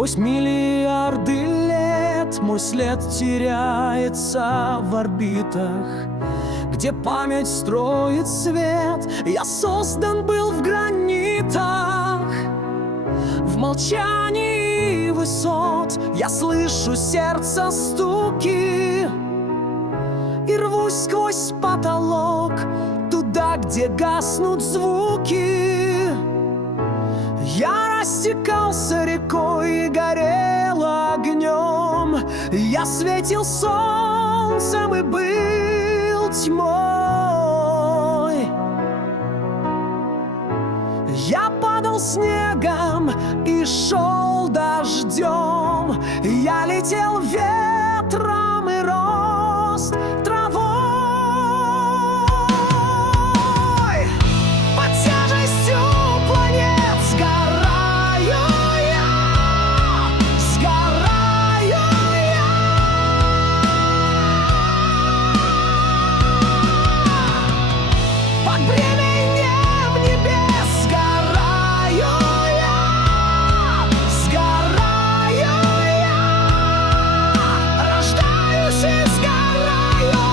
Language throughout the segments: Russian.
Сквозь миллиарды лет мой след теряется в орбитах, где память строит свет. Я создан был в гранитах. В молчании высот я слышу сердца стуки и рвусь сквозь потолок туда, где гаснут звуки. Я растекался рекой и горел огнем. Я светил солнцем и был тьмой. Я падал снегом и шел дождем. Я летел ветром и рос травой. Под тяжестью планет сгораю я, сгораю я. Под бременем небес сгораю я, сгораю я. Рождаюсь и сгораю,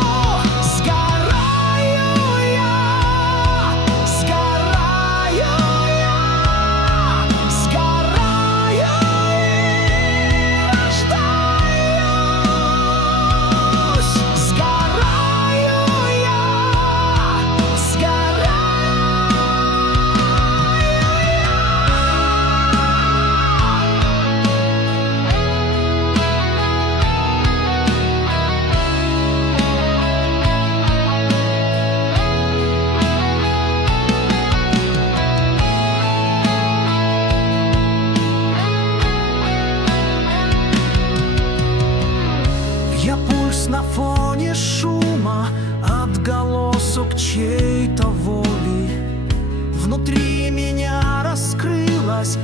сгораю я, сгораю я, сгораю и рождаюсь, сгораю я, сгораю. Я пульс на фоне шума, отголосок чьей-то воли. Внутри меня раскрылась